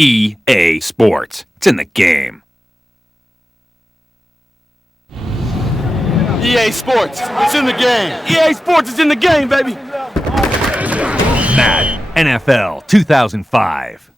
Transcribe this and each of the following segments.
EA Sports. It's in the game. EA Sports, it's in the game. EA Sports is in the game, baby. Madden NFL 2005.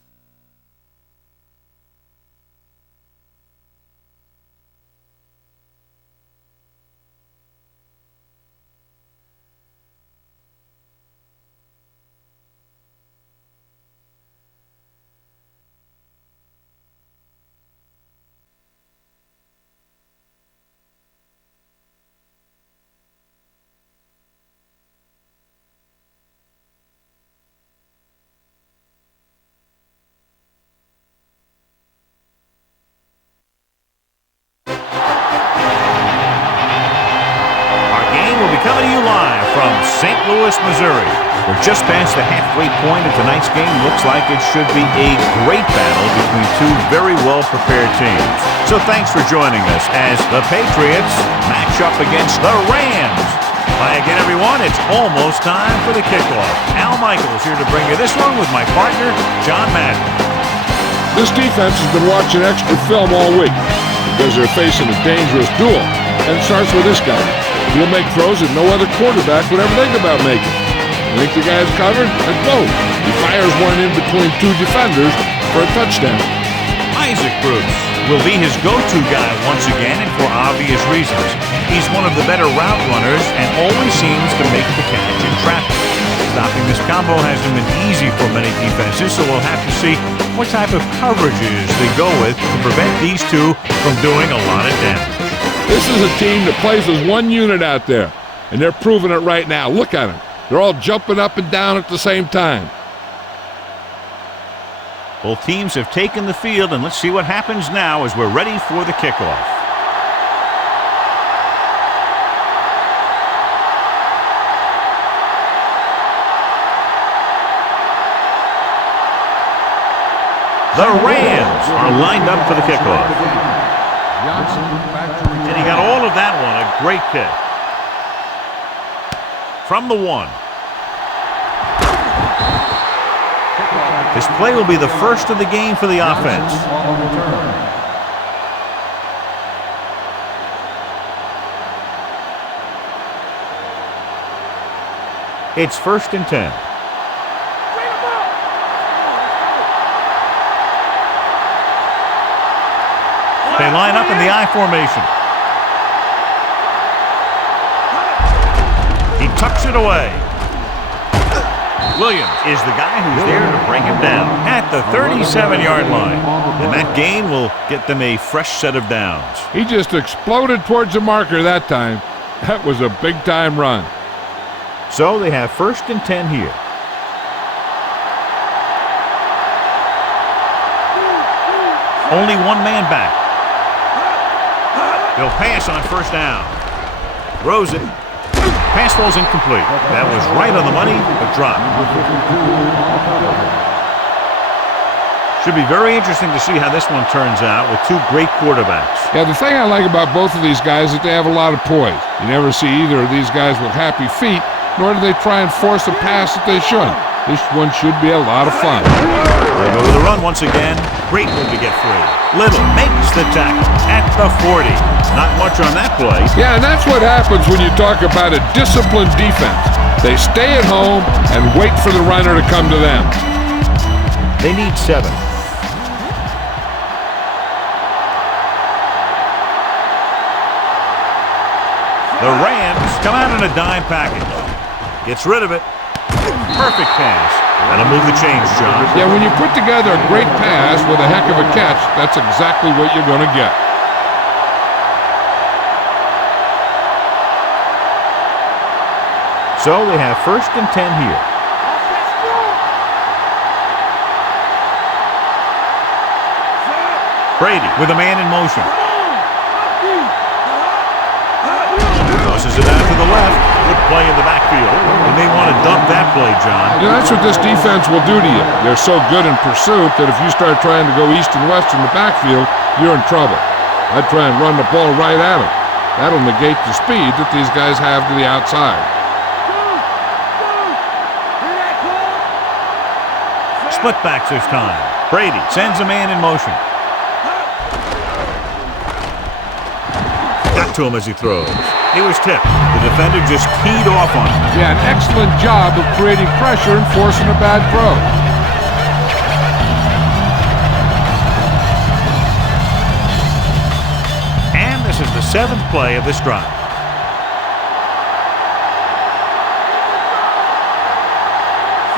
Coming to you live from St. Louis, Missouri. We're just past the halfway point of tonight's game. Looks like it should be a great battle between two very well-prepared teams. So thanks for joining us as the Patriots match up against the Rams. Hi again, everyone. It's almost time for the kickoff. Al Michaels here to bring you this one with my partner, John Madden. This defense has been watching extra film all week because they're facing a dangerous duel. And it starts with this guy. He'll make throws that no other quarterback would ever think about making. You think the guy's covered? Then go. He fires one in between two defenders for a touchdown. Isaac Bruce will be his go-to guy once again, and for obvious reasons. He's one of the better route runners and always seems to make the catch in traffic. Stopping this combo hasn't been easy for many defenses, so we'll have to see what type of coverages they go with to prevent these two from doing a lot of damage. This is a team that plays as one unit out there, and they're proving it right now. Look at them. They're all jumping up and down at the same time. Both teams have taken the field, and let's see what happens now as we're ready for the kickoff. The Rams are lined up for the kickoff. And he got all of that one. A great kick. From the 1. This play will be the first of the game for the offense. It's 1st and 10. They line up in the I formation. He tucks it away. Williams is the guy who's there to bring him down at the 37-yard line. And that gain will get them a fresh set of downs. He just exploded towards the marker that time. That was a big-time run. So they have 1st and 10 here. Only one man back. He'll pass on 1st down. Throws it. Pass falls incomplete. That was right on the money, but dropped. Should be very interesting to see how this one turns out with two great quarterbacks. Yeah, the thing I like about both of these guys is that they have a lot of poise. You never see either of these guys with happy feet, nor do they try and force a pass that they shouldn't. This one should be a lot of fun. They go to the run once again. Great move to get free. Little makes the tackle at the 40. Not much on that play. Yeah, and that's what happens when you talk about a disciplined defense. They stay at home and wait for the runner to come to them. They need 7. The Rams come out in a dime package. Gets rid of it. Perfect pass. That'll move the chains, John. Yeah, when you put together a great pass with a heck of a catch, that's exactly what you're going to get. So they have 1st and 10 here. Brady with a man in motion. Tosses it out to the left. Good play in the backfield. And they want to dump that play, John. Yeah, that's what this defense will do to you. They're so good in pursuit that if you start trying to go east and west in the backfield, you're in trouble. I'd try and run the ball right at them. That'll negate the speed that these guys have to the outside. Split backs this time. Brady sends a man in motion. Got to him as he throws. He was tipped. The defender just keyed off on him. Yeah, an excellent job of creating pressure and forcing a bad throw. And this is the 7th play of this drive.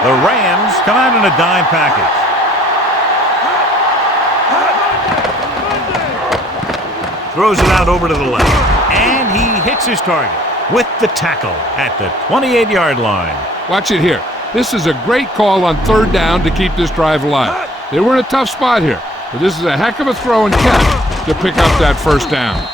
The Rams come out in a dime package. Throws it out over to the left. And he hits his target with the tackle at the 28-yard line. Watch it here. This is a great call on 3rd down to keep this drive alive. They were in a tough spot here, but this is a heck of a throw and catch to pick up that 1st down.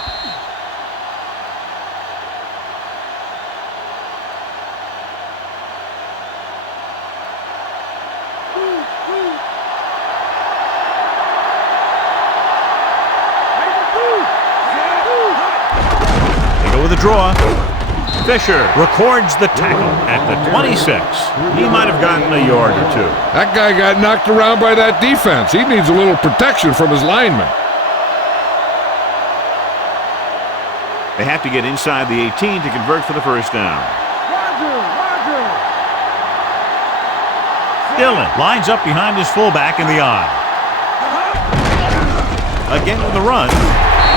With a draw. Fisher records the tackle at the 26. He might have gotten a yard or two. That guy got knocked around by that defense. He needs a little protection from his linemen. They have to get inside the 18 to convert for the 1st down. Dillon lines up behind his fullback in the eye. Again with a run.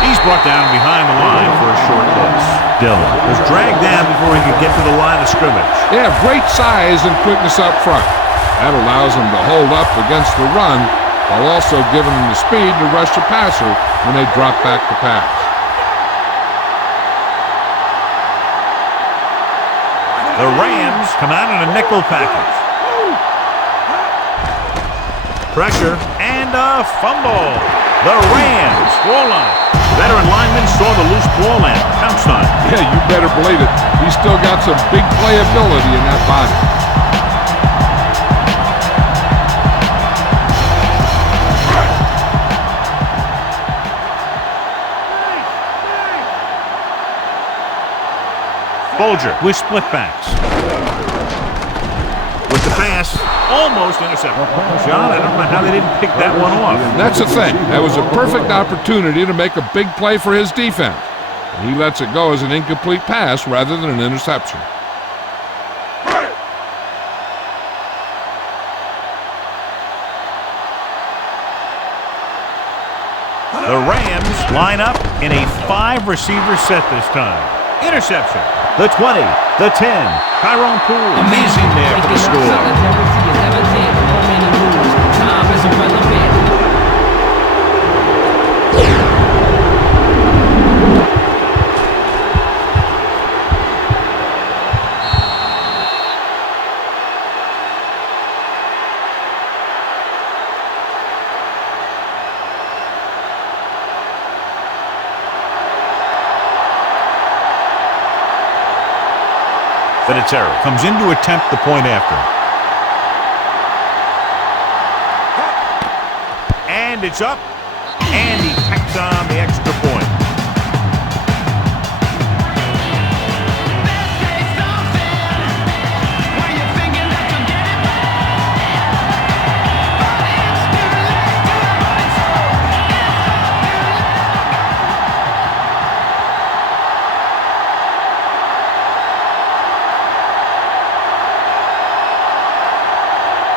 He's brought down behind the line for a short loss. Dillon was dragged down before he could get to the line of scrimmage. They have great size and quickness up front. That allows them to hold up against the run while also giving them the speed to rush the passer when they drop back to pass. The Rams come out in a nickel package. Pressure and a fumble. The Rams goal line. Veteran lineman saw the loose ball and pounced on it. Yeah, you better believe it. He's still got some big playability in that body. Bolger with split backs. With the pass, almost intercepted. John, I don't know how they didn't pick that one off. That's the thing. That was a perfect opportunity to make a big play for his defense. And he lets it go as an incomplete pass rather than an interception. The Rams line up in a 5-receiver set this time. Interception. The 20, the 10. Tyrone Poole. Amazing there for the score. Vinatieri comes in to attempt the point after. And it's up. And he tacks on the extra point.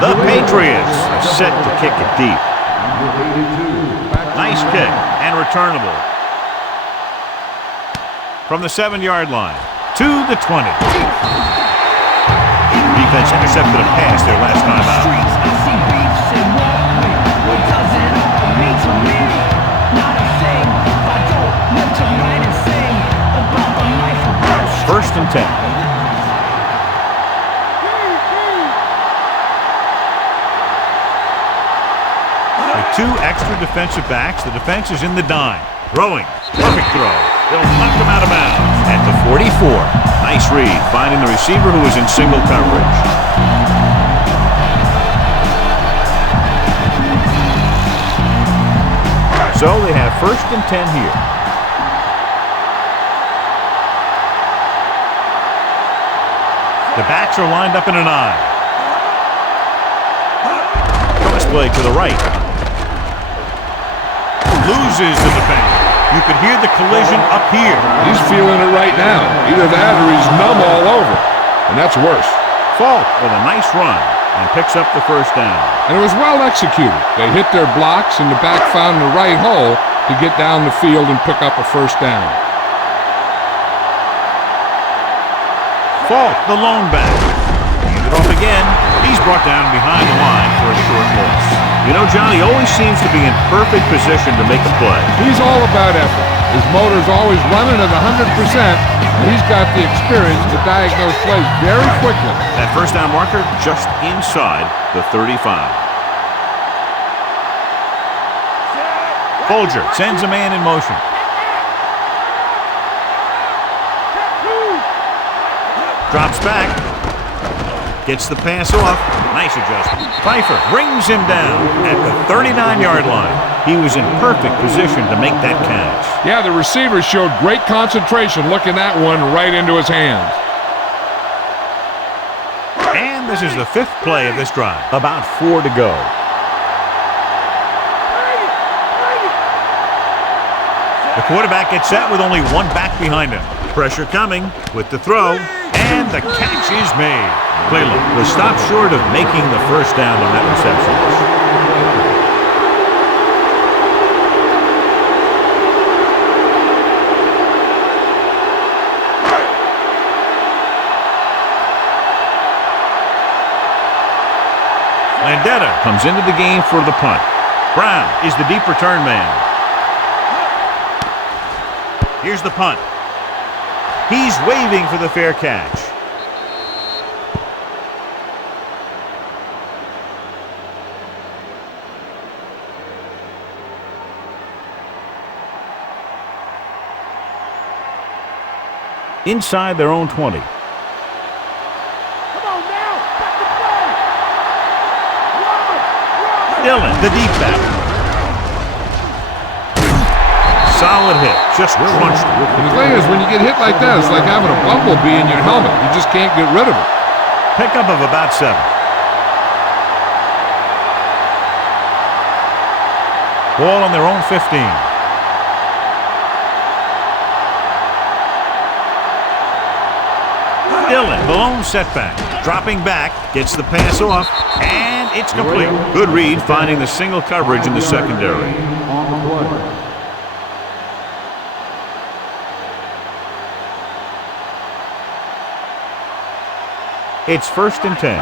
The Patriots are set to kick it deep. Nice kick and returnable. From the 7-yard line to the 20. Defense intercepted a pass their last time out. 1st and 10. With 2 extra defensive backs, the defense is in the dime. Throwing. Perfect throw. They'll knock him out of bounds at the 44. Nice read, finding the receiver who was in single coverage. So they have 1st and 10 here. The backs are lined up in an eye. Cross play to the right. loses the defender. You could hear the collision up here. He's feeling it right now. Either that or he's numb all over. And that's worse. Falk with a nice run and picks up the first down. And it was well executed. They hit their blocks and the back found the right hole to get down the field and pick up a first down. Falk, the lone back. Hand it off again. He's brought down behind the line for a short loss. You know, John, he always seems to be in perfect position to make a play. He's all about effort. His motor's always running at 100%, and he's got the experience to diagnose plays very quickly. That first down marker just inside the 35. Folger sends a man in motion. Drops back. Gets the pass off. Nice adjustment. Pfeiffer brings him down at the 39-yard line. He was in perfect position to make that catch. Yeah, the receiver showed great concentration looking that one right into his hands. And this is the fifth play of this drive. About 4 to go. The quarterback gets set with only one back behind him. Pressure coming with the throw. And the catch is made. Cleveland was stopped short of making the first down on that reception. Landetta comes into the game for the punt. Brown is the deep return man. Here's the punt. He's waving for the fair catch. Inside their own 20. Come on now. Back to play. Run. Dillon, the deep back. Solid hit. Just crunched it. And the thing is, when you get hit like that, it's like having a bumblebee in your helmet. You just can't get rid of it. Pickup of about 7. Ball on their own 15. Dillon, the lone setback. Dropping back, gets the pass off, and it's complete. Good read, finding the single coverage in the secondary. It's 1st and 10.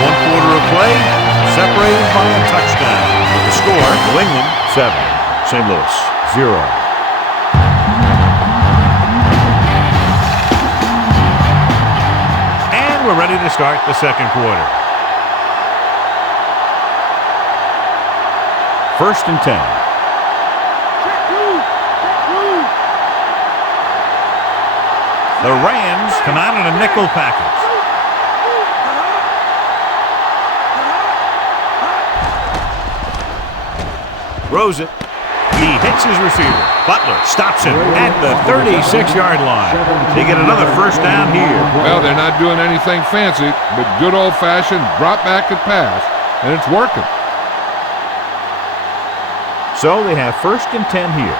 One quarter of play, separated by a touchdown. With the score, New England 7, St. Louis 0. And we're ready to start the second quarter. 1st and 10. The Rams come out in a nickel package. Throws it. He hits his receiver. Butler stops him at the 36-yard line. They get another first down here. Well, they're not doing anything fancy, but good old-fashioned drop back and pass, and it's working. So they have 1st and 10 here.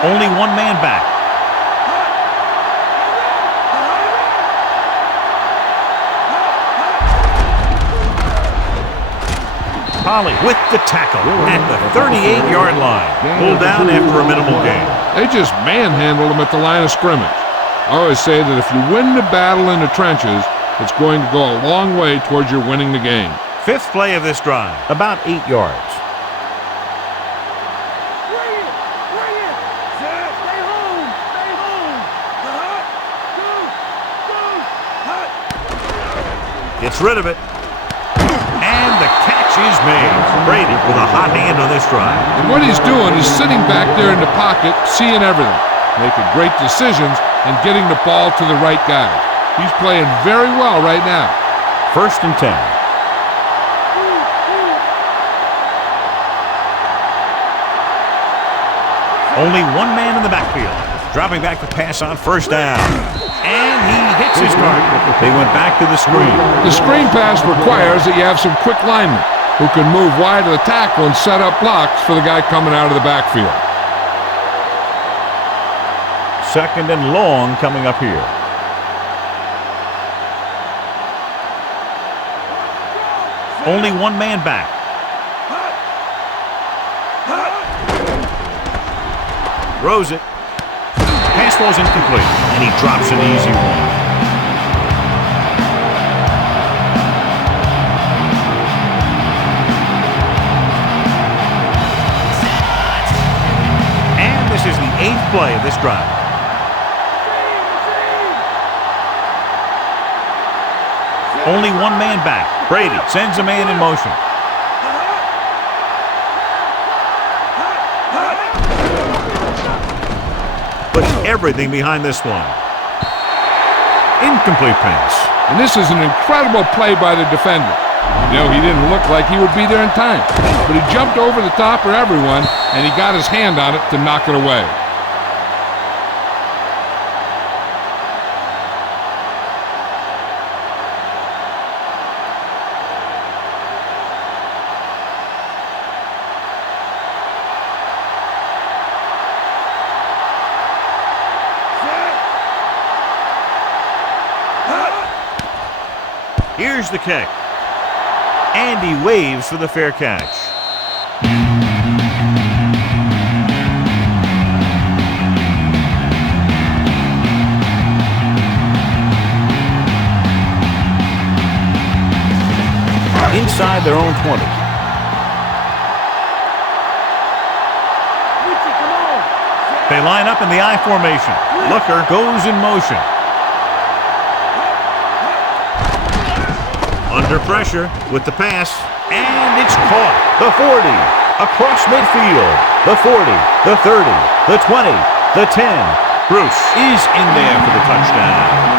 Only one man back. Polley with the tackle at the 38-yard line. Pulled down after a minimal gain. They just manhandled them at the line of scrimmage. I always say that if you win the battle in the trenches, it's going to go a long way towards your winning the game. 5th play of this drive, about 8 yards. Gets rid of it. And the catch is made. Brady with a hot hand on this drive. And what he's doing is sitting back there in the pocket, seeing everything, making great decisions, and getting the ball to the right guy. He's playing very well right now. 1st and 10. Only one man in the backfield. Dropping back to pass on 1st down. And he hits hits his target. They went back to the screen. The screen pass requires that you have some quick linemen who can move wide of the tackle and set up blocks for the guy coming out of the backfield. Second and long coming up here. Only one man back. Throws it. Pass ball's incomplete, and he drops an easy one. And this is the 8th play of this drive. Only one man back. Brady sends a man in motion. Puts everything behind this one. Incomplete pass. And this is an incredible play by the defender. You know, he didn't look like he would be there in time, but he jumped over the top of everyone, and he got his hand on it to knock it away. Here's the kick. And he waves for the fair catch. Inside their own 20. They line up in the I formation. Looker goes in motion. Under pressure with the pass, and it's caught. The 40, across midfield. The 40, the 30, the 20, the 10. Bruce is in there for the touchdown.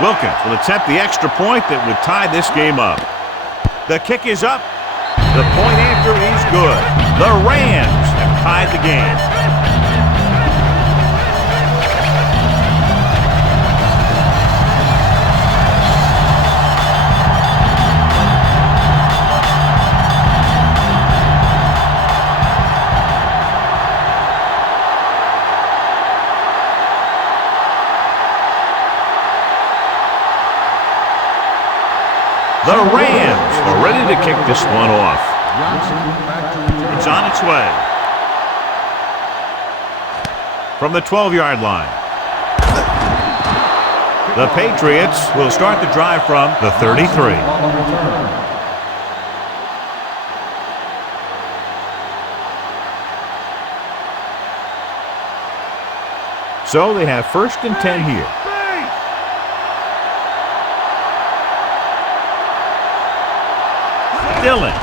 Wilkins will attempt the extra point that would tie this game up. The kick is up. The point after is good. The Rams have tied the game. The Rams are ready to kick this one off. It's on its way. From the 12-yard line. The Patriots will start the drive from the 33. So they have 1st and 10 here. Dillon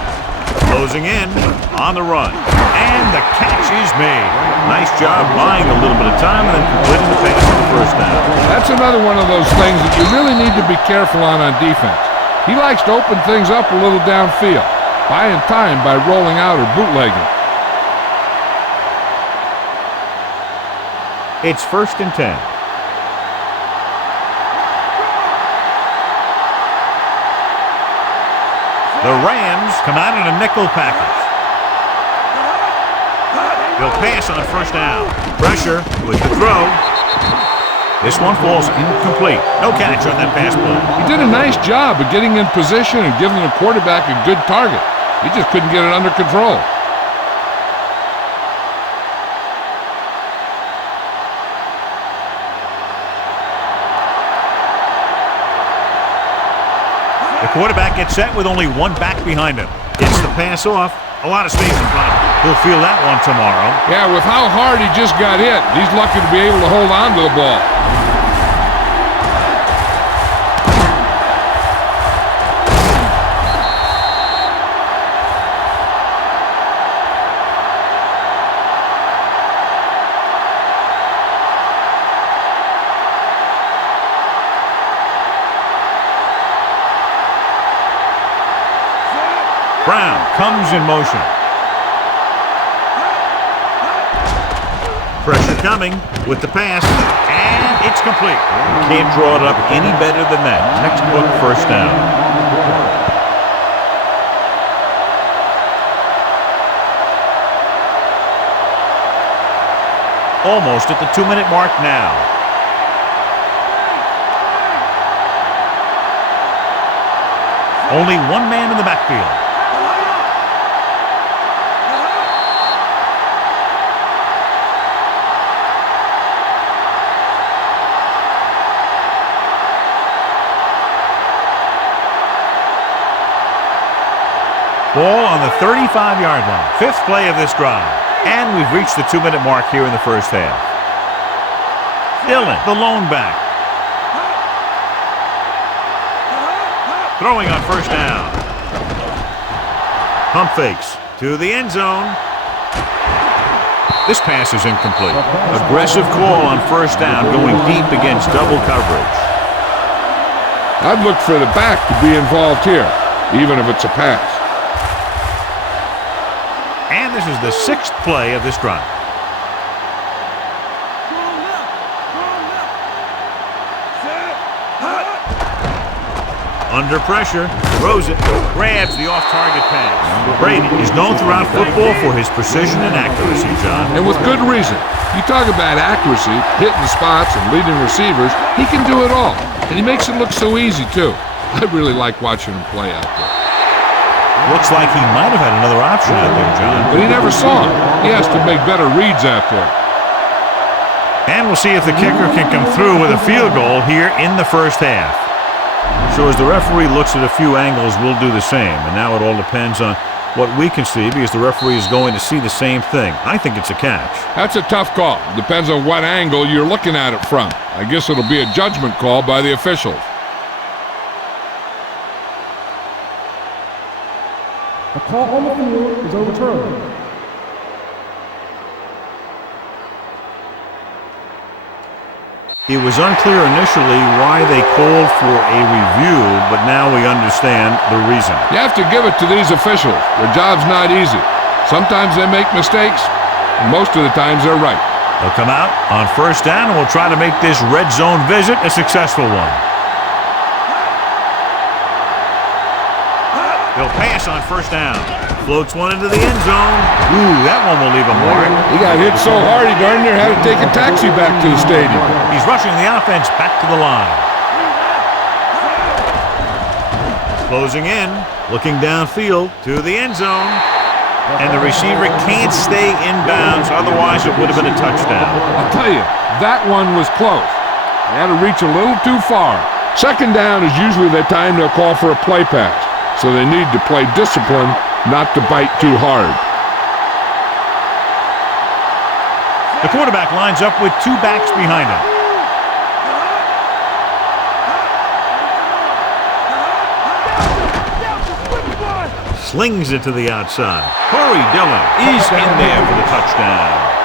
closing in on the run, and the catch is made. Nice job buying a little bit of time and then completing the pass for the first down. That's another one of those things that you really need to be careful on defense. He likes to open things up a little downfield, buying time by rolling out or bootlegging. It's 1st and 10. The Rams come out in a nickel package. They'll pass on 1st down. Pressure with the throw. This one falls incomplete. No catch on that pass play. He did a nice job of getting in position and giving the quarterback a good target. He just couldn't get it under control. The quarterback gets set with only one back behind him. Gets the pass off. A lot of space in front of him. He'll feel that one tomorrow. Yeah, with how hard he just got hit, he's lucky to be able to hold on to the ball. Brown comes in motion. Pressure coming with the pass, and it's complete. Can't draw it up any better than that. Textbook first down. Almost at the 2-minute mark now. Only one man in the backfield. Ball on the 35-yard line. Fifth play of this drive. And we've reached the 2-minute mark here in the first half. Dillon, the lone back. Throwing on first down. Pump fakes to the end zone. This pass is incomplete. Aggressive call on first down, going deep against double coverage. I'd look for the back to be involved here, even if it's a pass. And this is the 6th play of this drive. Under pressure, throws it, grabs the off-target pass. Brady is known throughout football for his precision and accuracy, John. And with good reason. You talk about accuracy, hitting spots, and leading receivers, he can do it all. And he makes it look so easy, too. I really like watching him play out there. Looks like he might have had another option out there, John. But he never saw it. He has to make better reads out there. And we'll see if the kicker can come through with a field goal here in the first half. So as the referee looks at a few angles, we'll do the same. And now it all depends on what we can see because the referee is going to see the same thing. I think it's a catch. That's a tough call. Depends on what angle you're looking at it from. I guess it'll be a judgment call by the officials. A call on the field is overturned. It was unclear initially why they called for a review, but now we understand the reason. You have to give it to these officials. Their job's not easy. Sometimes they make mistakes, and most of the times they're right. They'll come out on first down, and we'll try to make this red zone visit a successful one. They'll pass on first down. Floats one into the end zone. Ooh, that one will leave a mark. He got hit so hard he darn near had to take a taxi back to the stadium. He's rushing the offense back to the line. Closing in, looking downfield to the end zone. And the receiver can't stay in bounds, otherwise it would have been a touchdown. I'll tell you, that one was close. They had to reach a little too far. Second down is usually the time they'll call for a play pass. So they need to play discipline, not to bite too hard. The quarterback lines up with two backs behind him. Slings it to the outside. Corey Dillon is in there for the touchdown.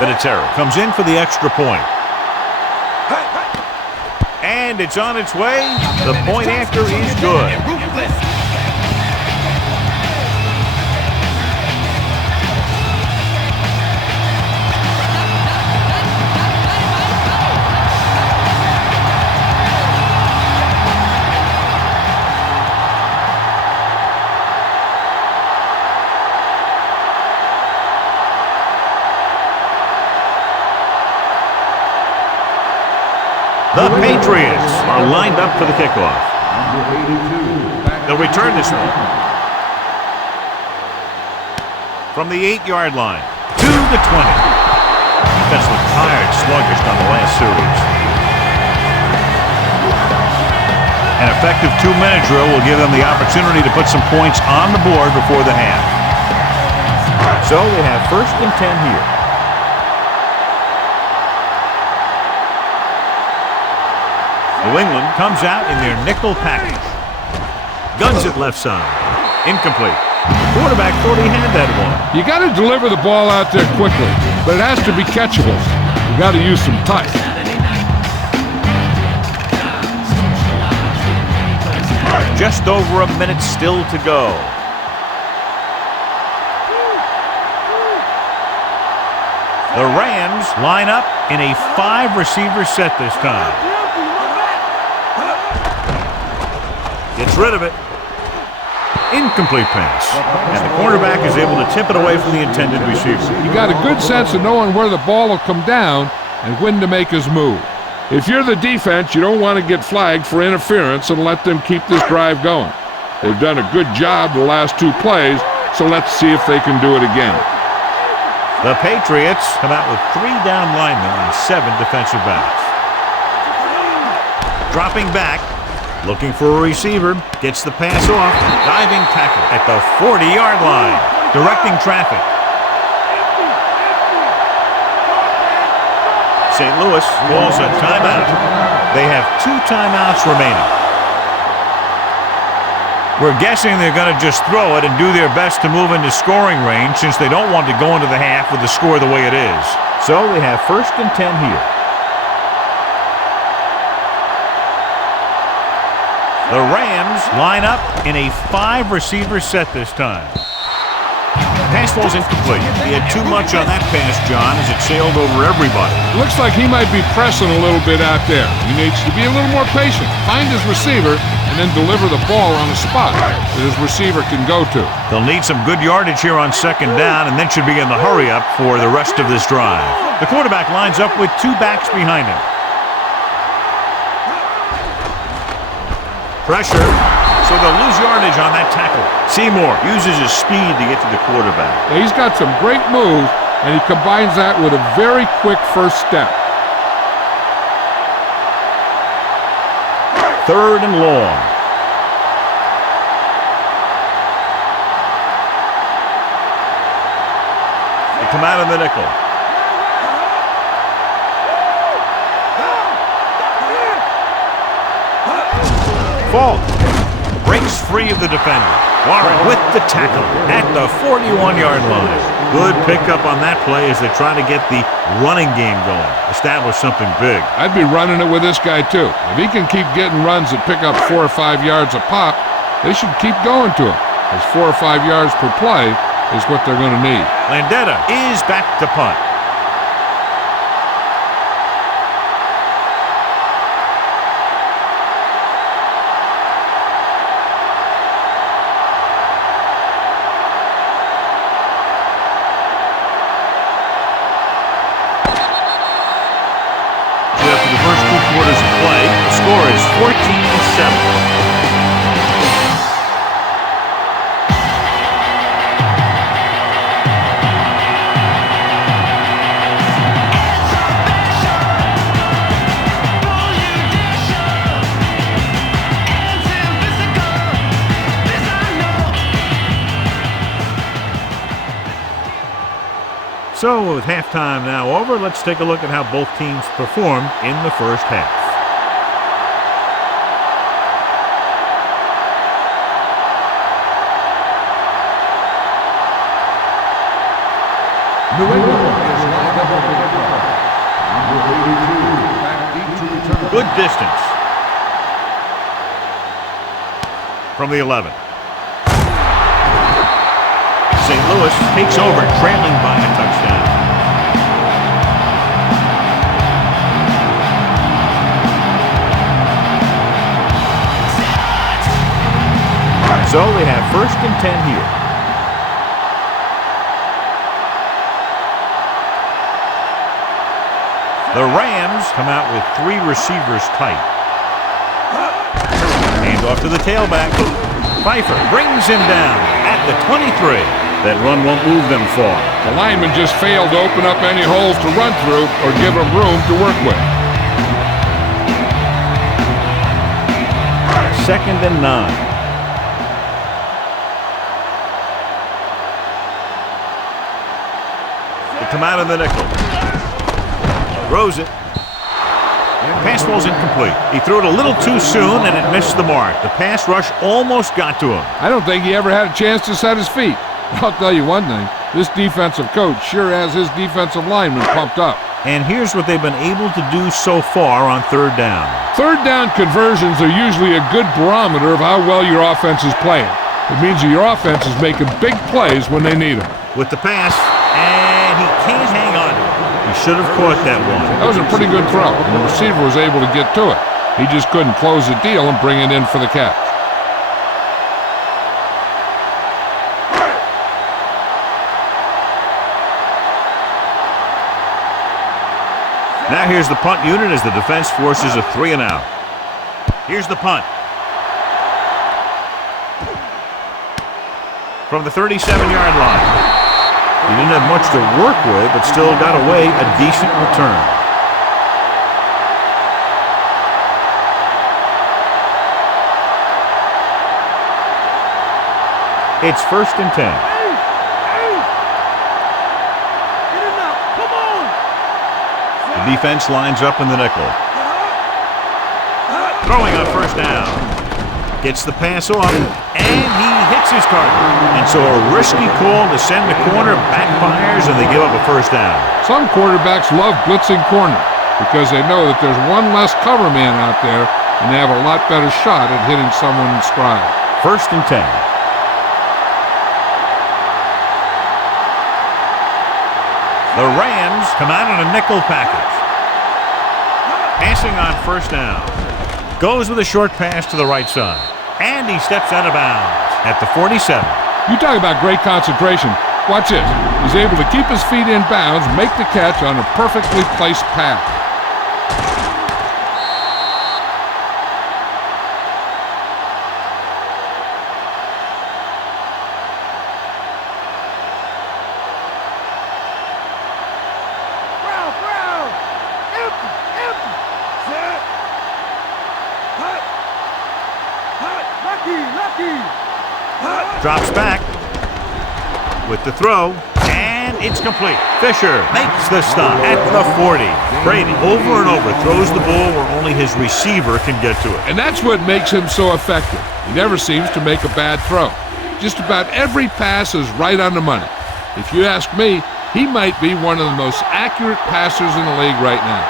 Vinatieri comes in for the extra point. And it's on its way. The point after is good. The Patriots are lined up for the kickoff. They'll return this one. From the 8-yard line to the 20. Defense looked tired, sluggish on the last series. An effective 2-minute drill will give them the opportunity to put some points on the board before the half. So they have 1st and 10 here. New England comes out in their nickel package. Guns it left side. Incomplete. The quarterback thought he had that one. You got to deliver the ball out there quickly, but it has to be catchable. You got to use some touch. Just over a minute still to go. The Rams line up in a 5-receiver set this time. Gets rid of it. Incomplete pass. And the cornerback is able to tip it away from the intended receiver. You got a good sense of knowing where the ball will come down and when to make his move. If you're the defense, you don't want to get flagged for interference and let them keep this drive going. They've done a good job the last 2 plays, so let's see if they can do it again. The Patriots come out with 3 down linemen and 7 defensive backs. Dropping back, looking for a receiver, gets the pass off, diving tackle at the 40-yard line, directing traffic. St. Louis calls a timeout. They have 2 timeouts remaining. We're guessing they're going to just throw it and do their best to move into scoring range since they don't want to go into the half with the score the way it is. So they have 1st and 10 here. The Rams line up in a 5-receiver set this time. Pass ball's incomplete. He had too much on that pass, John, as it sailed over everybody. Looks like he might be pressing a little bit out there. He needs to be a little more patient, find his receiver, and then deliver the ball on a spot that his receiver can go to. They'll need some good yardage here on 2nd down and then should be in the hurry up for the rest of this drive. The quarterback lines up with 2 backs behind him. Pressure, so they'll lose yardage on that tackle. Seymour uses his speed to get to the quarterback. Now, he's got some great moves, and he combines that with a very quick first step. 3rd and long. They come out of the nickel. Fault. Breaks free of the defender. Warren with the tackle at the 41-yard line. Good pickup on that play as they try to get the running game going. Establish something big. I'd be running it with this guy, too. If he can keep getting runs that pick up 4 or 5 yards a pop, they should keep going to him, as 4 or 5 yards per play is what they're going to need. Landetta is back to punt. Score is 14-7. So with halftime now over, let's take a look at how both teams performed in the first half. New England is lined up on the kickoff. Number 82, back deep to return. Good distance. From the 11. St. Louis takes over, trailing by a touchdown. So they have 1st and 10 here. The Rams come out with 3 receivers tight. Hand off to the tailback. Pfeiffer brings him down at the 23. That run won't move them far. The lineman just failed to open up any holes to run through or give him room to work with. 2nd and 9. Come out of the nickel. Throws it. Pass ball's incomplete. He threw it a little too soon and it missed the mark. The pass rush almost got to him. I don't think he ever had a chance to set his feet. I'll tell you one thing. This defensive coach sure has his defensive linemen pumped up. And here's what they've been able to do so far on 3rd down. 3rd down conversions are usually a good barometer of how well your offense is playing. It means that your offense is making big plays when they need them. With the pass, and he can't hang on to it. He should have caught that one. That was a pretty good throw, and the receiver was able to get to it. He just couldn't close the deal and bring it in for the catch. Now here's the punt unit as the defense forces a 3 and out. Here's the punt. From the 37-yard line. He didn't have much to work with, but still got away a decent return. It's 1st and 10. The defense lines up in the nickel. Throwing on 1st down. Gets the pass off, and he hits his target. And so a risky call to send the corner backfires, and they give up a 1st down. Some quarterbacks love blitzing corner because they know that there's one less cover man out there, and they have a lot better shot at hitting someone in stride. 1st and 10. The Rams come out in a nickel package. Passing on 1st down. Goes with a short pass to the right side. And he steps out of bounds at the 47. You talk about great concentration. Watch this. He's able to keep his feet in bounds, make the catch on a perfectly placed pass. Drops back with the throw, and it's complete. Fisher makes the stop at the 40. Brady over and over throws the ball where only his receiver can get to it. And that's what makes him so effective. He never seems to make a bad throw. Just about every pass is right on the money. If you ask me, he might be one of the most accurate passers in the league right now.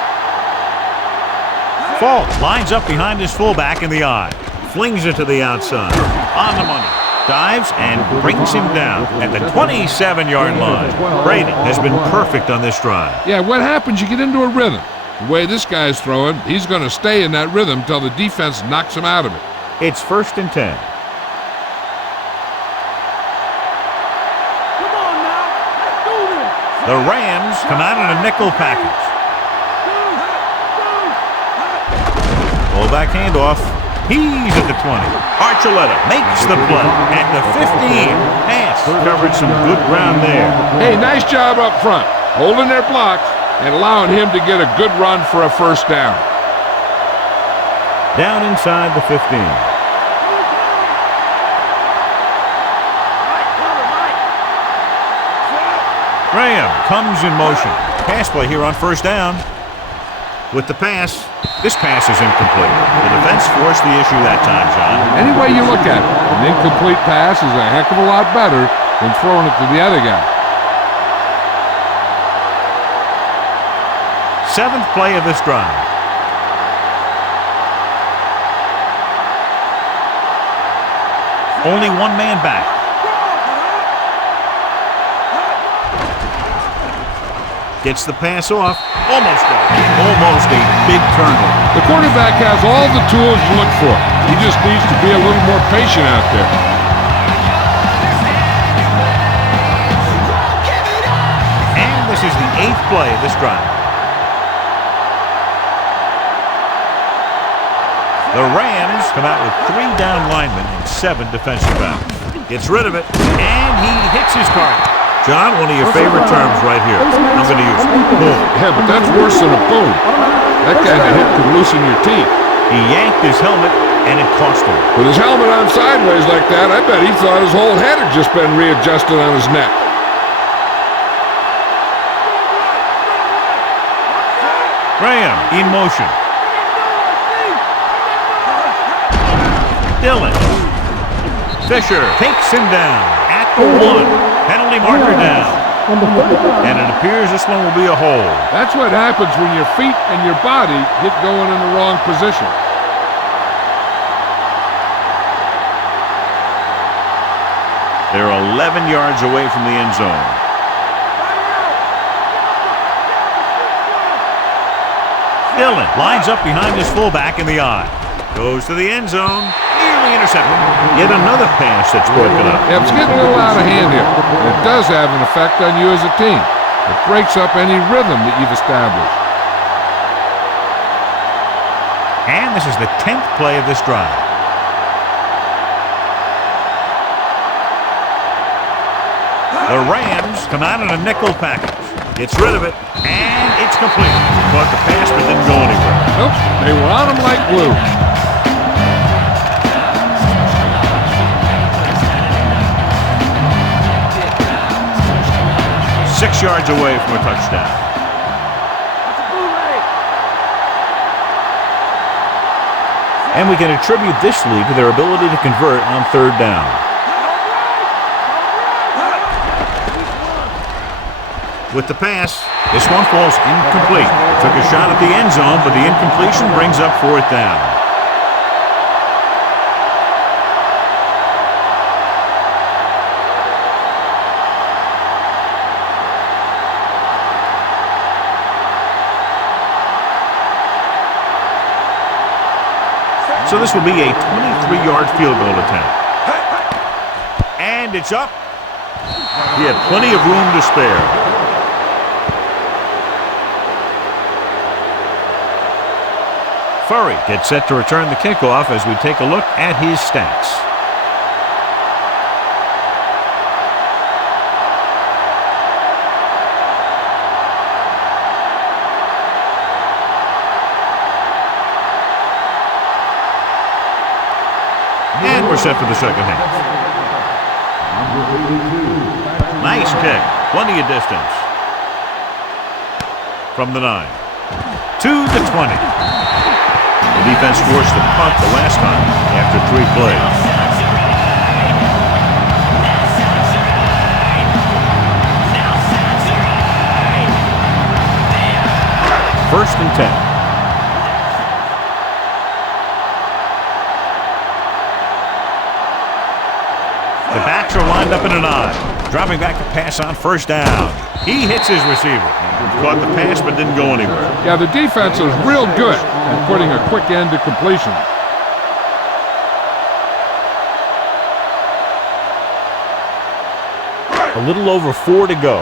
Fault lines up behind his fullback in the eye. Flings it to the outside. On the money. Dives and brings him down at the 27-yard line. Brady has been perfect on this drive. Yeah, what happens? You get into a rhythm. The way this guy's throwing, he's going to stay in that rhythm until the defense knocks him out of it. It's 1st and 10. Come on now, let's do this. The Rams come out in a nickel package. Fullback handoff. He's at the 20. Archuleta makes the play at the 15. Pass covered some good ground there. Hey, nice job up front, holding their blocks and allowing him to get a good run for a 1st down. Down inside the 15. Graham comes in motion. Pass play here on 1st down. With the pass, this pass is incomplete. The defense forced the issue that time, John. Any way you look at it, an incomplete pass is a heck of a lot better than throwing it to the other guy. 7th play of this drive. Only one man back. Gets the pass off. Almost there. Almost a big turnover. The quarterback has all the tools you look for. He just needs to be a little more patient out there. And this is the 8th play of this drive. The Rams come out with 3 down linemen and 7 defensive backs. Gets rid of it, and he hits his target. John, one of your favorite terms right here. I'm going to use it. Boom. Yeah, but that's worse than a boom. That kind of hit could loosen your teeth. He yanked his helmet, and it cost him. With his helmet on sideways like that, I bet he thought his whole head had just been readjusted on his neck. Graham in motion. Dillon. Fisher takes him down at the 1. Penalty marker down. And it appears this one will be a hold. That's what happens when your feet and your body get going in the wrong position. They're 11 yards away from the end zone. Dillon lines up behind his fullback in the eye. Goes to the end zone. Nearly intercepted. Yet another pass that's broken up. Yeah, it's getting a little out of hand here. And it does have an effect on you as a team. It breaks up any rhythm that you've established. And this is the 10th play of this drive. The Rams come out in a nickel package. Gets rid of it, and it's complete. Caught the pass, but didn't go anywhere. Nope, they were on him like glue. Six yards away from a touchdown. And we can attribute this lead to their ability to convert on 3rd down. With the pass, this one falls incomplete. Took a shot at the end zone, but the incompletion brings up 4th down. So this will be a 23-yard field goal attempt. And it's up. He had plenty of room to spare. Furry gets set to return the kickoff as we take a look at his stats. And we're set for the second half. Nice kick. Plenty of distance. From the 9. To the 20. The defense forced to punt the last time after 3 plays. First and 10. The backs are lined up in an eye. Dropping back to pass on 1st down. He hits his receiver. Caught the pass but didn't go anywhere. Yeah, the defense is real good at putting a quick end to completion. A little over 4 to go.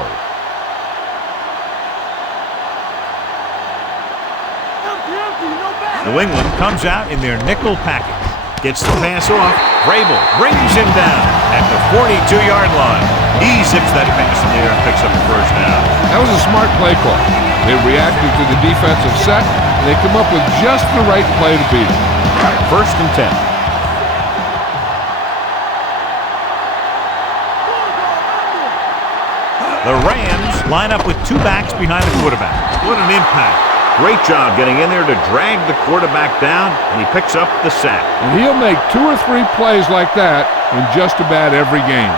New England comes out in their nickel package. Gets the pass off. Vrabel brings him down at the 42-yard line. He zips that pass in the air and picks up the 1st down. That was a smart play call. They reacted to the defensive set, and they come up with just the right play to beat it. 1st and 10. The Rams line up with 2 backs behind the quarterback. What an impact. Great job getting in there to drag the quarterback down, and he picks up the sack. And he'll make 2 or 3 plays like that in just about every game.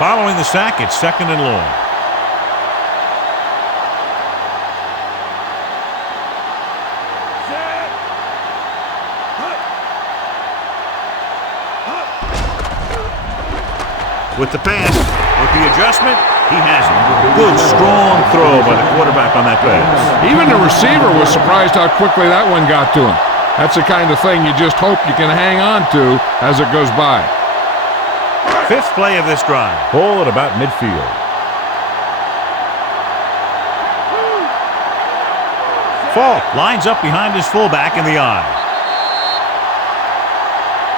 Following the sack, it's 2nd and long. With the pass, with the adjustment, he has it. Good, strong throw by the quarterback on that pass. Even the receiver was surprised how quickly that one got to him. That's the kind of thing you just hope you can hang on to as it goes by. 5th play of this drive. Ball at about midfield. fall. Lines up behind his fullback in the I.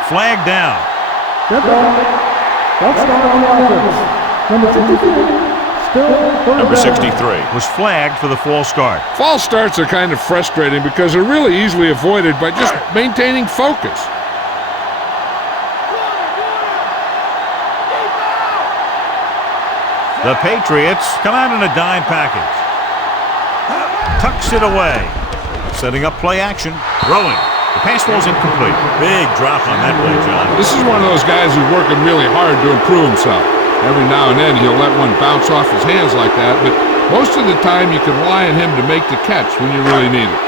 Flag down. Number 63 was flagged for the false start. False starts are kind of frustrating because they're really easily avoided by just maintaining focus. The Patriots come out in a dime package. Tucks it away. Setting up play action. Throwing. The pass ball's incomplete. Big drop on that play, John. This is one of those guys who's working really hard to improve himself. Every now and then he'll let one bounce off his hands like that, but most of the time you can rely on him to make the catch when you really need it.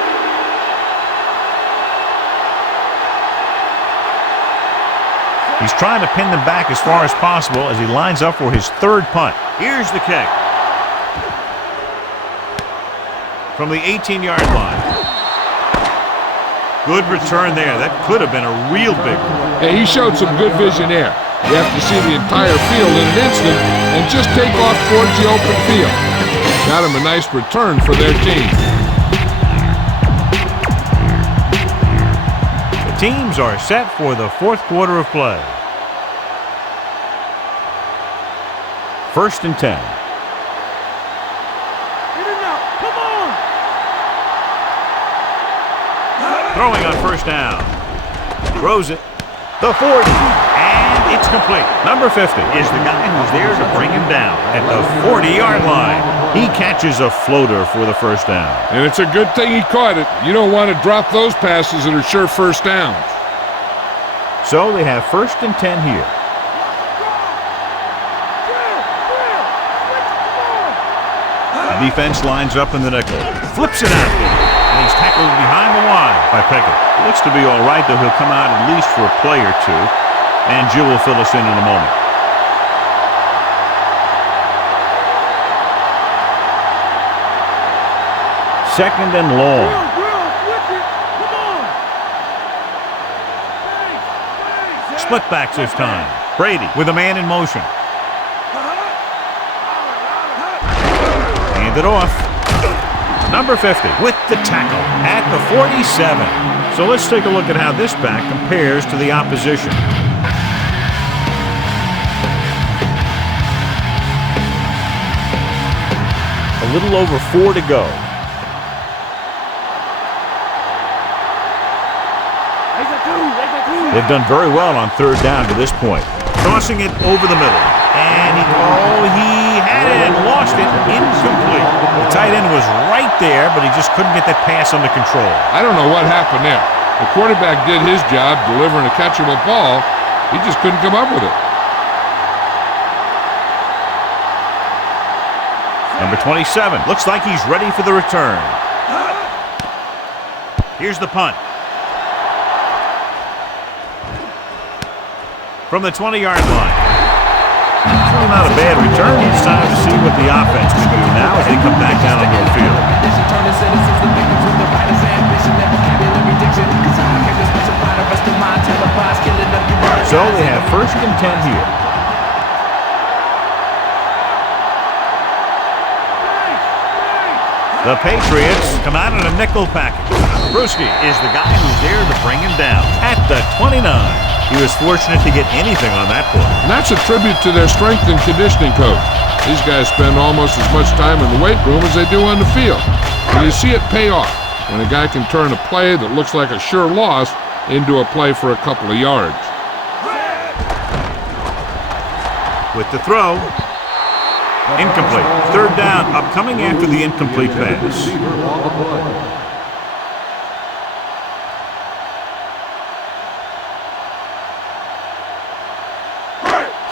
He's trying to pin them back as far as possible as he lines up for his third punt. Here's the kick. From the 18-yard line. Good return there. That could have been a real big one. Yeah, he showed some good vision there. You have to see the entire field in an instant and just take off towards the open field. Got him a nice return for their team. The teams are set for the fourth quarter of play. 1st and 10. Throwing on 1st down. Throws it. The 40. And it's complete. Number 50 is the guy who's there to bring him down at the 40-yard line. He catches a floater for the 1st down. And it's a good thing he caught it. You don't want to drop those passes that are sure 1st downs. So they have 1st and 10 here. The defense lines up in the nickel. Flips it out there. And he's tackled behind the line by Pickett. It looks to be all right, though he'll come out at least for a play or two. And Jill will fill us in a moment. Second and long. Split backs this time. Brady with a man in motion. Hand it off. Number 50 with the tackle at the 47. So let's take a look at how this back compares to the opposition. A little over 4 to go. They've done very well on 3rd down to this point. Tossing it over the middle. And he had it and lost it. Incomplete. The tight end was right there, but he just couldn't get that pass under control. I don't know what happened there. The quarterback did his job delivering a catchable ball. He just couldn't come up with it. Number 27. Looks like he's ready for the return. Here's the punt. From the 20-yard line. It's really not a bad return. It's time to see what the offense can do now as they come back down onto the field. So they have 1st and 10 here. The Patriots come out in a nickel package. Bruschi is the guy who's there to bring him down at the 29. He was fortunate to get anything on that play. And that's a tribute to their strength and conditioning coach. These guys spend almost as much time in the weight room as they do on the field. And you see it pay off when a guy can turn a play that looks like a sure loss into a play for a couple of yards. With the throw. Incomplete. 3rd down, upcoming after the incomplete pass.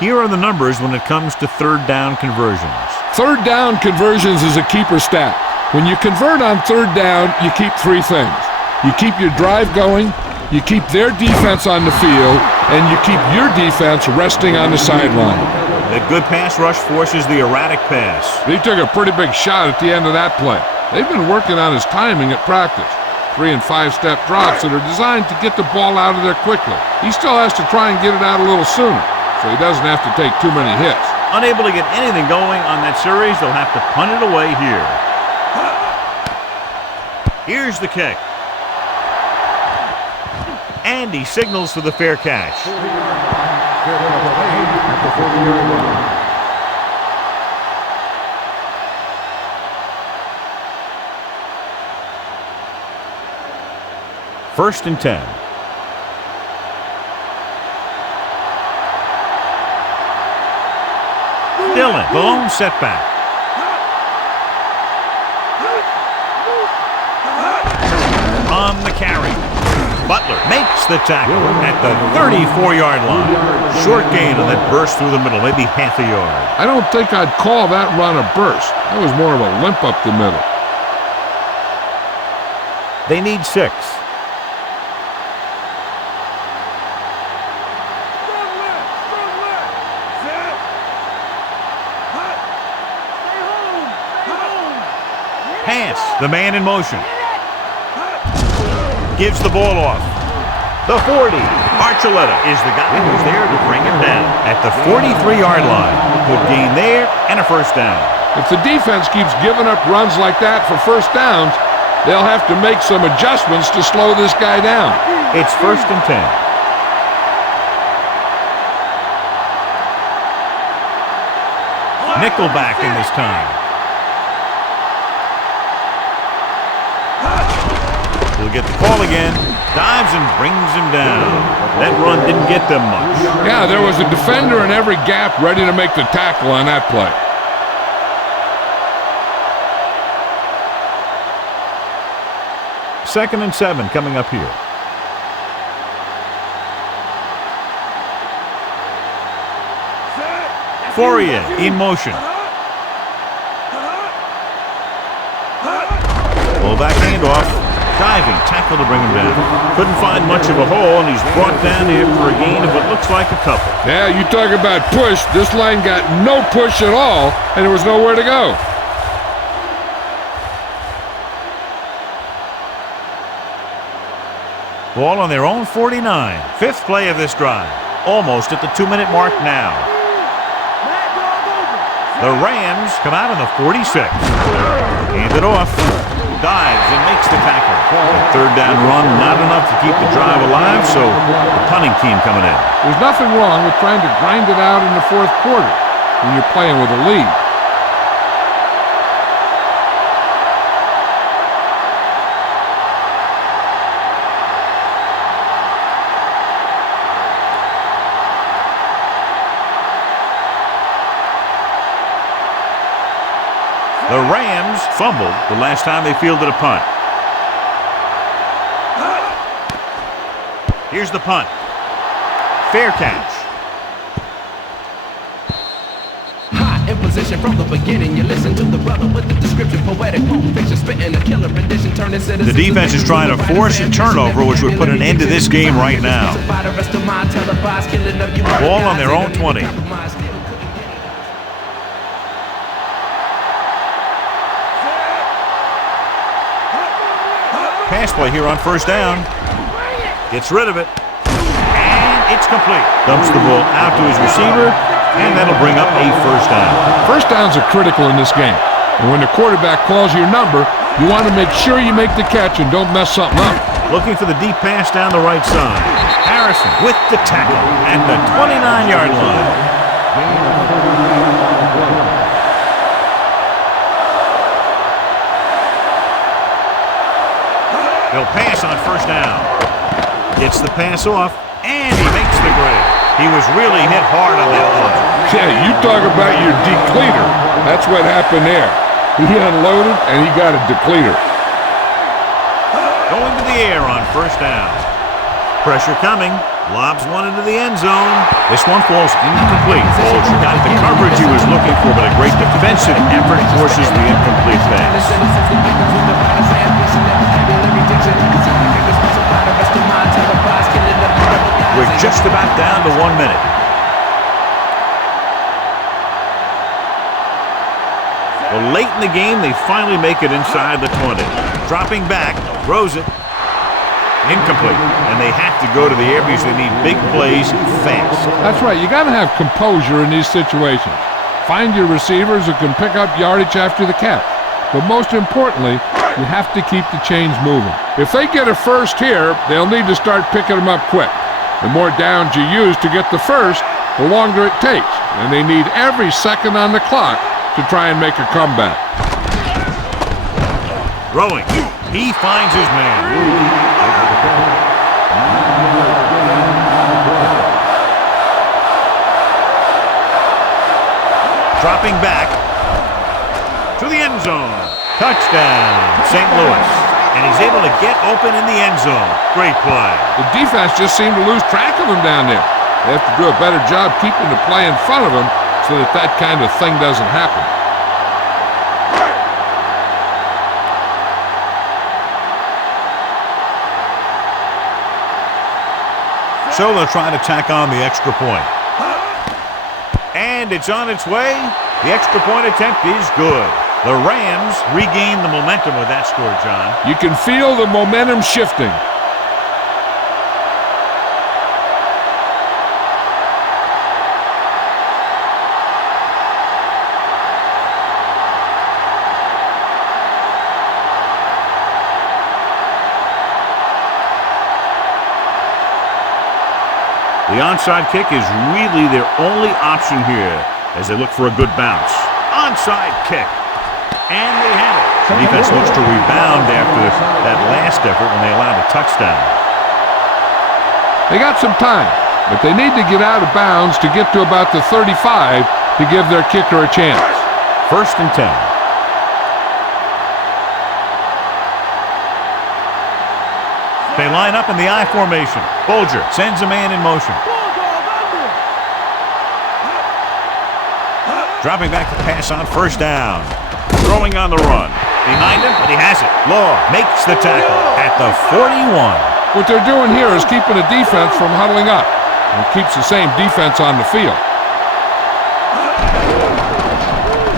Here are the numbers when it comes to 3rd down conversions. 3rd down conversions is a keeper stat. When you convert on 3rd down, you keep 3 things. You keep your drive going, you keep their defense on the field, and you keep your defense resting on the sideline. The good pass rush forces the erratic pass. He took a pretty big shot at the end of that play. They've been working on his timing at practice. 3- and 5-step drops that are designed to get the ball out of there quickly. He still has to try and get it out a little sooner, so he doesn't have to take too many hits. Unable to get anything going on that series, they'll have to punt it away here. Here's the kick. And he signals for the fair catch. At the 40-yard line. First and 10. Dillon, the lone setback. On the carry. Butler makes the tackle at the 34-yard line. Short gain on that burst through the middle, maybe half a yard. I don't think I'd call that run a burst. That was more of a limp up the middle. They need 6. Pass, the man in motion. Gives the ball off. The 40. Archuleta is the guy who's there to bring him down at the 43-yard line. Good gain there and a first down. If the defense keeps giving up runs like that for first downs, they'll have to make some adjustments to slow this guy down. It's first and 10. Nickelback in this time. He'll get the call again. Dives and brings him down. That run didn't get them much. Yeah, there was a defender in every gap ready to make the tackle on that play. Second and 7 coming up here. Fourier in motion. Fullback handoff. Diving tackle to bring him down. Couldn't find much of a hole, and he's brought down here for a gain of what looks like a couple. Yeah, you talk about push. This line got no push at all, and there was nowhere to go. Ball on their own 49. Fifth play of this drive. Almost at the 2-minute mark now. The Rams come out on the 46. Hand it off. Dives and makes the tackle. A third down run, not enough to keep the drive alive, so the punting team coming in. There's nothing wrong with trying to grind it out in the fourth quarter when you're playing with a lead. The Rams fumbled the last time they fielded a punt. Here's the punt. Fair catch. Hot in position from the beginning. You listen to the brother with the description, poetic fiction, spitting a killer rendition, turning citizens. The defense is trying to force a turnover, which would put an end to this game right now. Ball on their own 20. Pass play here on first down. Gets rid of it. And it's complete. Dumps the ball out to his receiver, and that'll bring up a first down. First downs are critical in this game. And when the quarterback calls your number, you want to make sure you make the catch and don't mess something up. Looking for the deep pass down the right side. Harrison with the tackle at the 29-yard line. He'll pass on first down. Gets the pass off, and he makes the grade. He was really hit hard on that one. Yeah, you talk about your depleter. That's what happened there. He unloaded, and he got a depleter. Going to the air on first down. Pressure coming. Lobs one into the end zone. This one falls incomplete. Fulcher got the coverage he was looking for, but a great defensive effort forces the incomplete pass. We're just about down to 1 minute. Well, late in the game, they finally make it inside the 20. Dropping back, throws it. Incomplete. And they have to go to the air because they need big plays fast. That's right. You got to have composure in these situations. Find your receivers who can pick up yardage after the catch. But most importantly, You have to keep the chains moving. If they get a first here, they'll need to start picking them up quick. The more downs you use to get the first, the longer it takes, and they need every second on the clock to try and make a comeback. Throwing. He finds his man. Dropping back to the end zone. Touchdown, St. Louis. And he's able to get open in the end zone. Great play. The defense just seemed to lose track of him down there. They have to do a better job keeping the play in front of him so that kind of thing doesn't happen. So they'll try to tack on the extra point. And it's on its way. The extra point attempt is good. The Rams regain the momentum with that score, John. You can feel the momentum shifting. The onside kick is really their only option here as they look for a good bounce. Onside kick. And they have it. The defense looks to rebound after that last effort when they allowed a touchdown. They got some time, but they need to get out of bounds to get to about the 35 to give their kicker a chance. 1st and 10. They line up in the I formation. Bolger sends a man in motion. Dropping back to pass on 1st down. Throwing on the run. Behind him, but he has it. Law makes the tackle at the 41. What they're doing here is keeping the defense from huddling up. And it keeps the same defense on the field.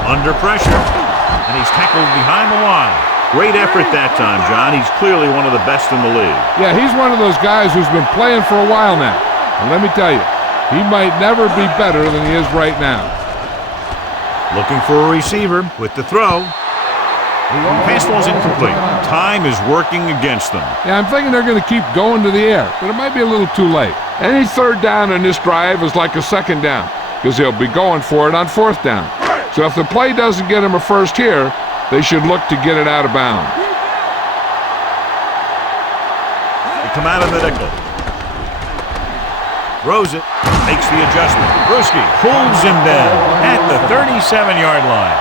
Under pressure. And he's tackled behind the line. Great effort that time, John. He's clearly one of the best in the league. Yeah, he's one of those guys who's been playing for a while now. And let me tell you, he might never be better than he is right now. Looking for a receiver with the throw. Pass ball's incomplete. Time is working against them. Yeah, I'm thinking they're going to keep going to the air, but it might be a little too late. Any 3rd down in this drive is like a 2nd down because they'll be going for it on 4th down. So if the play doesn't get them a first here, they should look to get it out of bounds. They come out of the nickel. Throws it. Makes the adjustment. Bruschi pulls him down at the 37-yard line.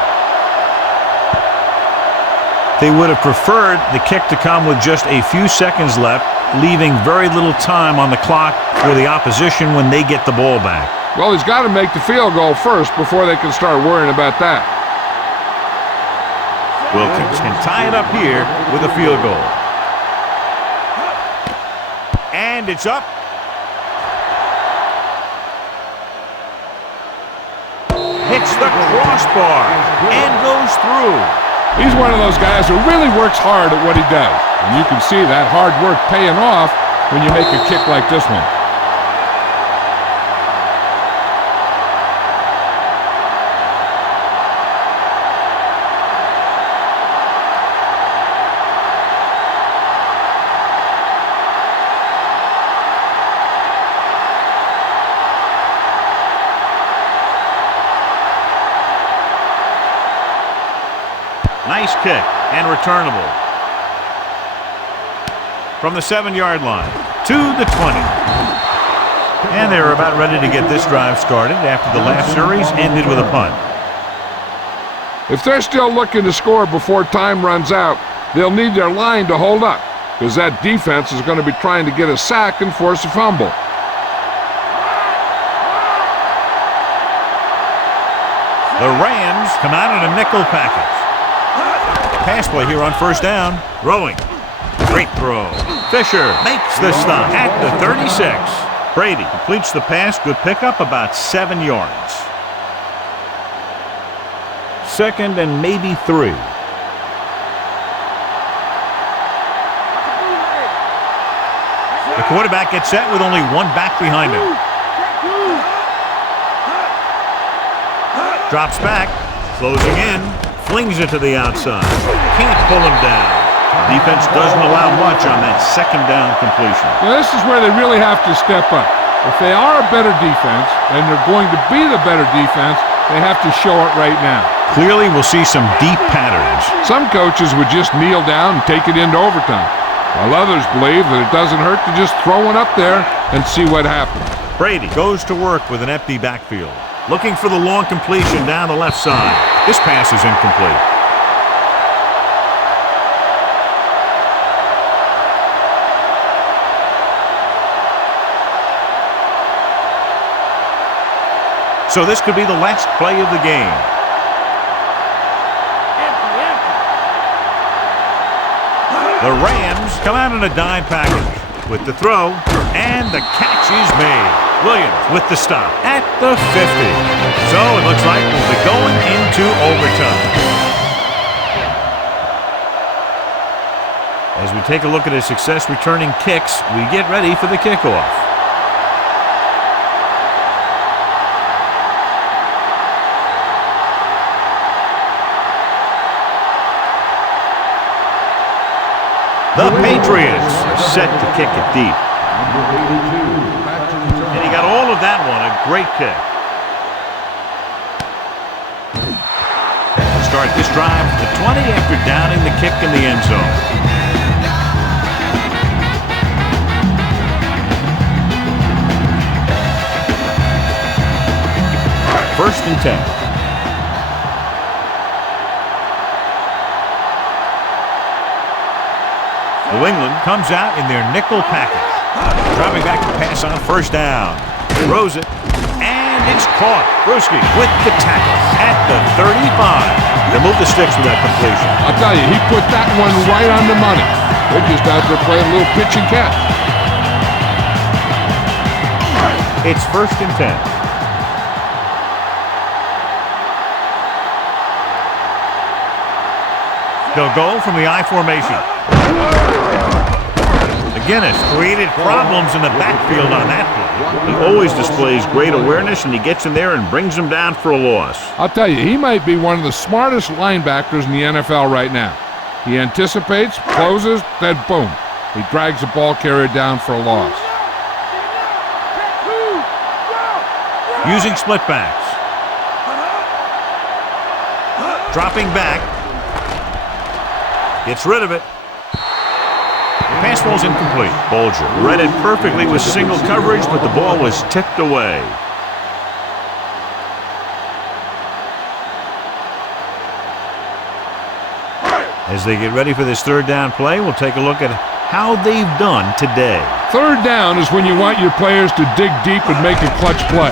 They would have preferred the kick to come with just a few seconds left, leaving very little time on the clock for the opposition when they get the ball back. Well, he's got to make the field goal first before they can start worrying about that. Wilkins can tie it up here with a field goal. And it's up. Hits the crossbar and goes through. He's one of those guys who really works hard at what he does. And you can see that hard work paying off when you make a kick like this one. Nice kick and returnable. From the 7-yard line to the 20. And they're about ready to get this drive started after the last series ended with a punt. If they're still looking to score before time runs out, they'll need their line to hold up because that defense is going to be trying to get a sack and force a fumble. The Rams come out in a nickel package. Pass play here on 1st down. Throwing. Great throw. Fisher makes the stop at the 36. Brady completes the pass. Good pickup, about 7 yards. 2nd and maybe 3. The quarterback gets set with only one back behind him. Drops back. Closing in. Flings it to the outside. Can't pull him down. Defense doesn't allow much on that second down completion. Now, this is where they really have to step up. If they are a better defense, and they're going to be the better defense, they have to show it right now. Clearly, we'll see some deep patterns. Some coaches would just kneel down and take it into overtime, while others believe that it doesn't hurt to just throw one up there and see what happens. Brady goes to work with an empty backfield, looking for the long completion down the left side. This pass is incomplete. So this could be the last play of the game. The Rams come out in a dime package with the throw, and the catch is made. Williams with the stop at the 50. So it looks like we'll be going into overtime. As we take a look at his success returning kicks, we get ready for the kickoff. The Patriots set to kick it deep. And he got all of that one, a great kick. Start this drive to the 20 after downing the kick in the end zone. First and 10. New England comes out in their nickel package. Dropping back to pass on first down. Throws it, and it's caught. Bruschi with the tackle at the 35. They move the sticks with that completion. I'll tell you, he put that one right on the money. They're just out there playing a little pitch and catch. It's first and 10. They'll go from the I formation. McGinnis created problems in the backfield on that play. He always displays great awareness, and he gets in there and brings them down for a loss. I'll tell you, he might be one of the smartest linebackers in the NFL right now. He anticipates, closes, then boom. He drags the ball carrier down for a loss. Using split backs. Dropping back. Gets rid of it. Pass ball's incomplete. Bolger read it perfectly with single coverage, but the ball was tipped away. As they get ready for this third down play, we'll take a look at how they've done today. Third down is when you want your players to dig deep and make a clutch play.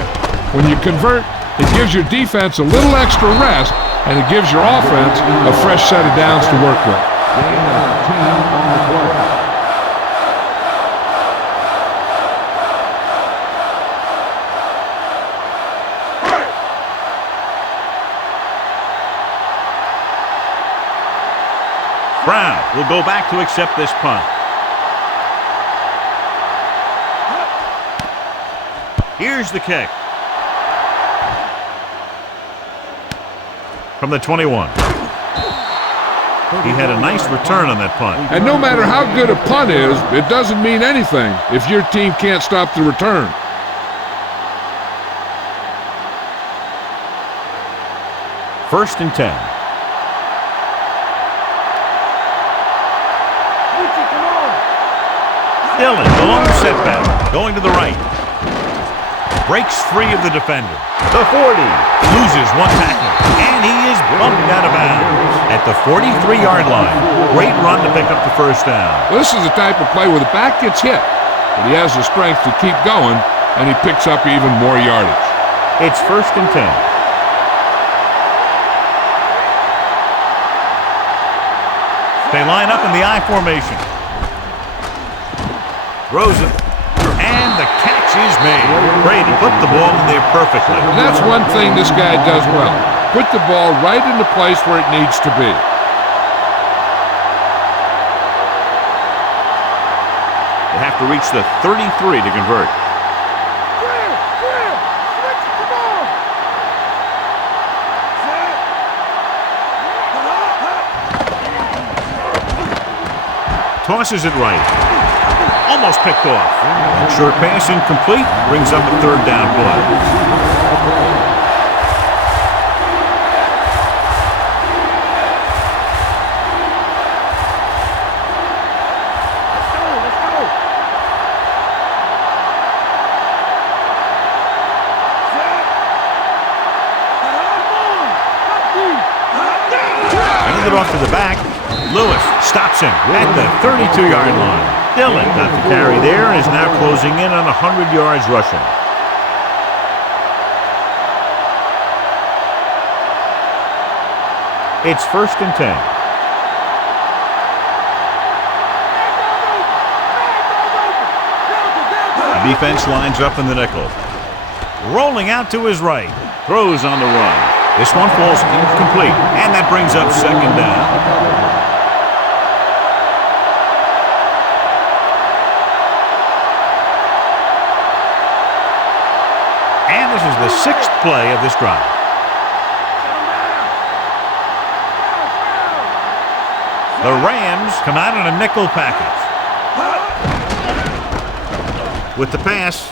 When you convert, it gives your defense a little extra rest, and it gives your offense a fresh set of downs to work with. Brown will go back to accept this punt. Here's the kick. From the 21. He had a nice return on that punt. And no matter how good a punt is, it doesn't mean anything if your team can't stop the return. First and 10. Dillon, the long setback, going to the right. Breaks free of the defender. The 40. Loses one tackle, and he is bumped out of bounds at the 43-yard line. Great run to pick up the first down. Well, this is the type of play where the back gets hit, but he has the strength to keep going, and he picks up even more yardage. It's first and 10. They line up in the I formation. Throws it, and the catch is made. Brady put the ball in there perfectly. And that's one thing this guy does well. Put the ball right in the place where it needs to be. They have to reach the 33 to convert. Tosses it right. Almost picked off. That short pass incomplete. Brings up a third down play. Off to the back. Lewis stops him at the 32-yard line. Dillon got the carry there and is now closing in on 100 yards rushing. It's 1st and 10. The defense lines up in the nickel. Rolling out to his right. Throws on the run. This one falls incomplete, and that brings up 2nd down. And this is the 6th play of this drive. The Rams come out in a nickel package. With the pass,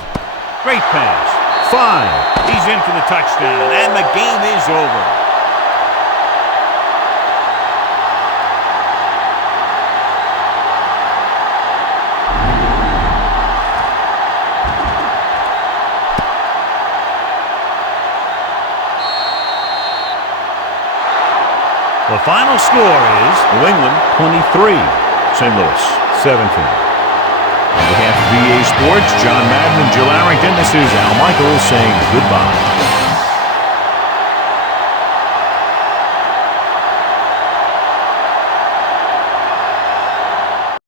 great pass. 5. He's in for the touchdown, and the game is over. The final score is New England 23, St. Louis 17. On behalf of EA Sports, John Madden and Jill Arrington, this is Al Michaels saying goodbye.